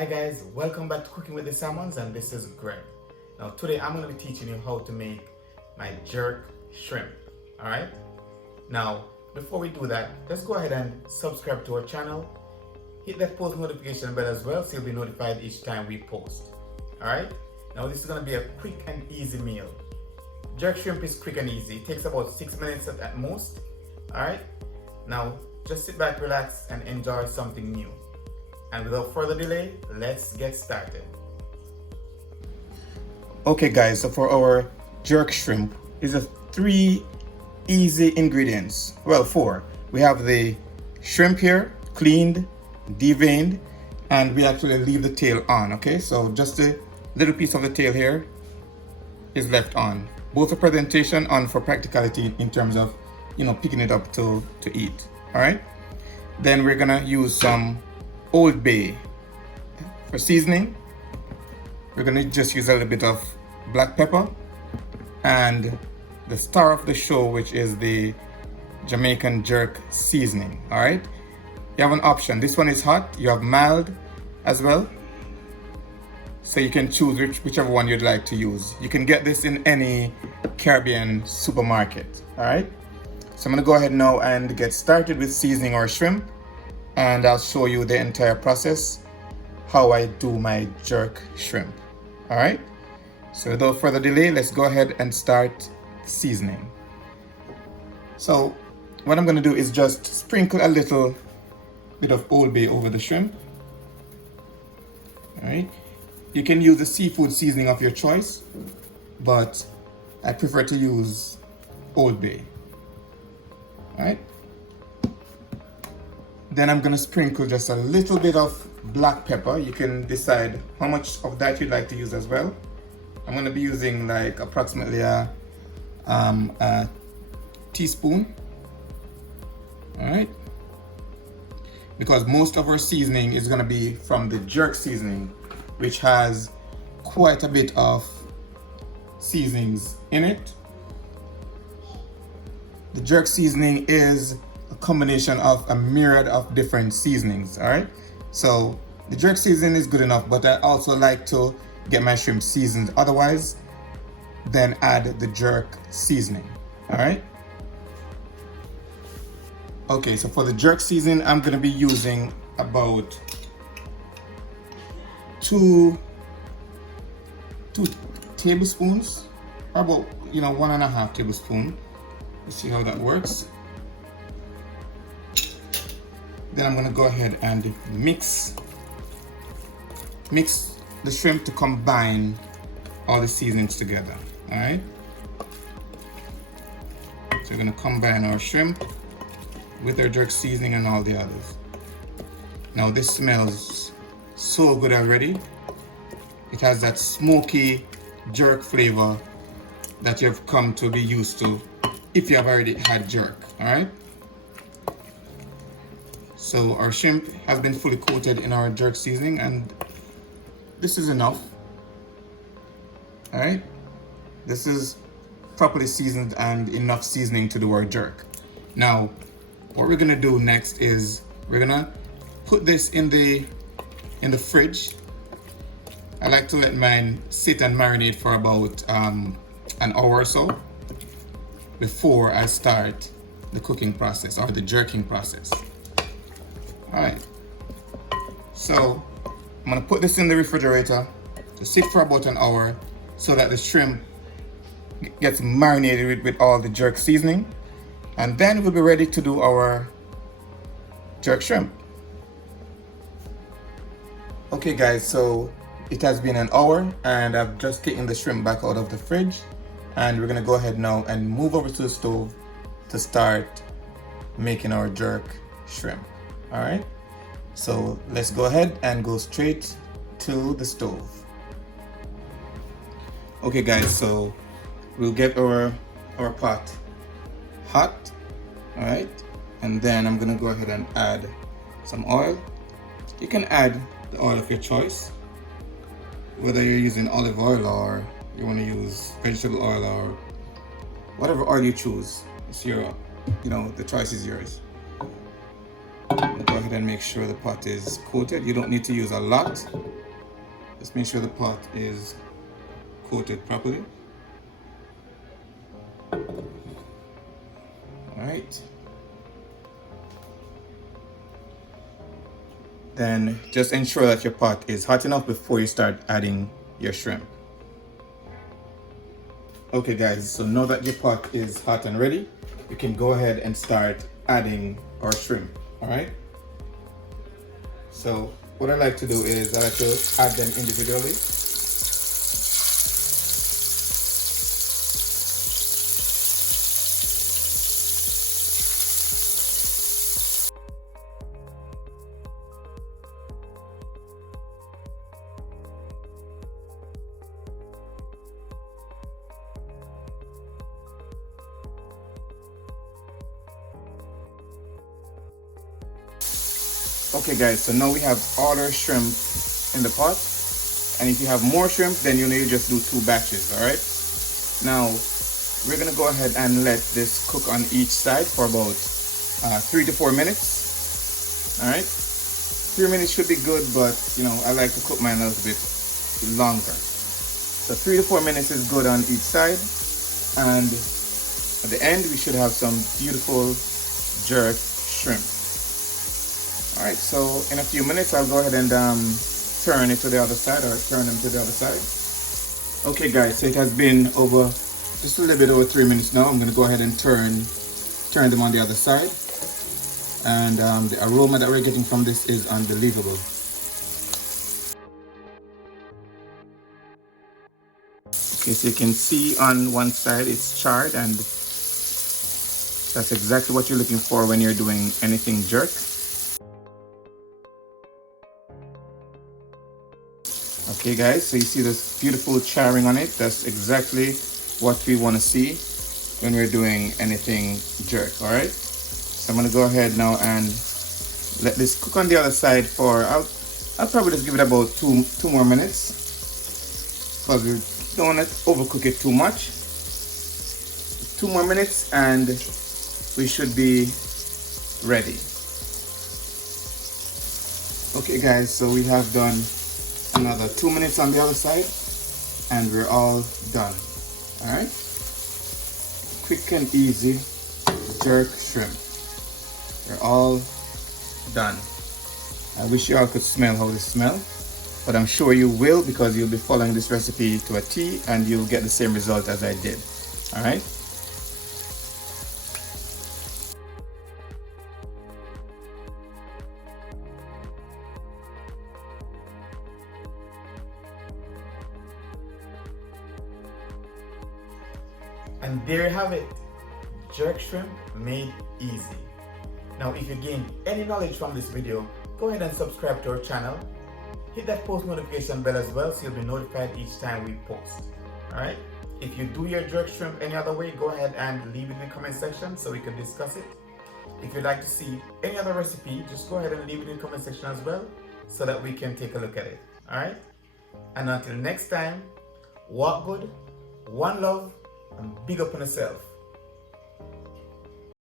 Hi guys, welcome back to Cooking with the Salmons, and this is Greg. Now today I'm going to be teaching you how to make my jerk shrimp. Alright? Now before we do that, let's go ahead and subscribe to our channel. Hit that post notification bell as well so you'll be notified each time we post. Alright? Now this is going to be a quick and easy meal. Jerk shrimp is quick and easy. It takes about 6 minutes at most. Alright? Now just sit back, relax, and enjoy something new. And without further delay, let's get started. Okay guys, so for our jerk shrimp, is a 3 easy ingredients. Well, 4. We have the shrimp here, cleaned, deveined, and we actually leave the tail on, okay? So just a little piece of the tail here is left on. Both for presentation and for practicality in terms of, picking it up to eat, all right? Then we're gonna use some Old Bay for seasoning. We're gonna just use a little bit of black pepper and the star of the show, which is the Jamaican jerk seasoning. All right, you have an option. This one is hot. You have mild as well, so you can choose whichever one you'd like to use. You can get this in any Caribbean supermarket. All right, so I'm gonna go ahead now and get started with seasoning our shrimp, and I'll show you the entire process, how I do my jerk shrimp. All right, so without further delay, let's go ahead and start seasoning. So what I'm going to do is just sprinkle a little bit of Old Bay over the shrimp. All right, you can use the seafood seasoning of your choice, but I prefer to use Old Bay. All right, then I'm going to sprinkle just a little bit of black pepper. You can decide how much of that you'd like to use as well. I'm going to be using like approximately a teaspoon. All right, because most of our seasoning is going to be from the jerk seasoning, which has quite a bit of seasonings in it. The jerk seasoning is a combination of a myriad of different seasonings. All right, so the jerk seasoning is good enough, but I also like to get my shrimp seasoned otherwise, then add the jerk seasoning. All right, okay, so for the jerk seasoning, I'm going to be using about two tablespoons, or about 1.5 tablespoons. Let's see how that works. Then I'm going to go ahead and mix the shrimp to combine all the seasonings together. All right, so we're going to combine our shrimp with our jerk seasoning and all the others. Now this smells so good already. It has that smoky jerk flavor that you've come to be used to if you have already had jerk. All right, so our shrimp has been fully coated in our jerk seasoning, and this is enough. All right, this is properly seasoned and enough seasoning to do our jerk. Now, what we're gonna do next is we're gonna put this in the fridge. I like to let mine sit and marinate for about an hour or so before I start the cooking process or the jerking process. All right, so I'm gonna put this in the refrigerator to sit for about an hour so that the shrimp gets marinated with all the jerk seasoning, and then we'll be ready to do our jerk shrimp. Okay guys, so it has been an hour and I've just taken the shrimp back out of the fridge, and we're gonna go ahead now and move over to the stove to start making our jerk shrimp. All right, so let's go ahead and go straight to the stove. Okay guys, so we'll get our pot hot. All right, and then I'm gonna go ahead and add some oil. You can add the oil of your choice, whether you're using olive oil or you want to use vegetable oil or whatever oil you choose. It's your, the choice is yours. Go ahead ahead and make sure the pot is coated. You don't need to use a lot. Just make sure the pot is coated properly. Alright. Then just ensure that your pot is hot enough before you start adding your shrimp. Okay guys, so now that your pot is hot and ready, you can go ahead and start adding our shrimp. Alright. So what I like to do is I like to add them individually. Okay guys, so now we have all our shrimp in the pot, and if you have more shrimp, then you just do 2 batches. All right, now we're gonna go ahead and let this cook on each side for about 3 to 4 minutes. All right, 3 minutes should be good, but you know, I like to cook mine a little bit longer. So 3 to 4 minutes is good on each side, and at the end we should have some beautiful jerk shrimp. Alright, so in a few minutes I'll go ahead and turn it to the other side, or turn them to the other side. Okay guys, so it has been over just a little bit over 3 minutes now. I'm going to go ahead and turn them on the other side. And the aroma that we're getting from this is unbelievable. Okay, so you can see on one side it's charred, and that's exactly what you're looking for when you're doing anything jerk. Okay guys, so you see this beautiful charring on it. That's exactly what we want to see when we're doing anything jerk. All right, so I'm going to go ahead now and let this cook on the other side for I'll probably just give it about two more minutes, because we don't want to overcook it too much. 2 more minutes and we should be ready. Okay guys, so we have done another 2 minutes on the other side and we're all done. All right, quick and easy jerk shrimp. We're all done. I wish you all could smell how this smells, but I'm sure you will, because you'll be following this recipe to a T and you'll get the same result as I did. All right. And there you have it, jerk shrimp made easy. Now if you gained any knowledge from this video, go ahead and subscribe to our channel. Hit that post notification bell as well, so you'll be notified each time we post. Alright, if you do your jerk shrimp any other way, go ahead and leave it in the comment section so we can discuss it. If you'd like to see any other recipe, just go ahead and leave it in the comment section as well, so that we can take a look at it. Alright, and until next time, walk good, one love, and big up on yourself.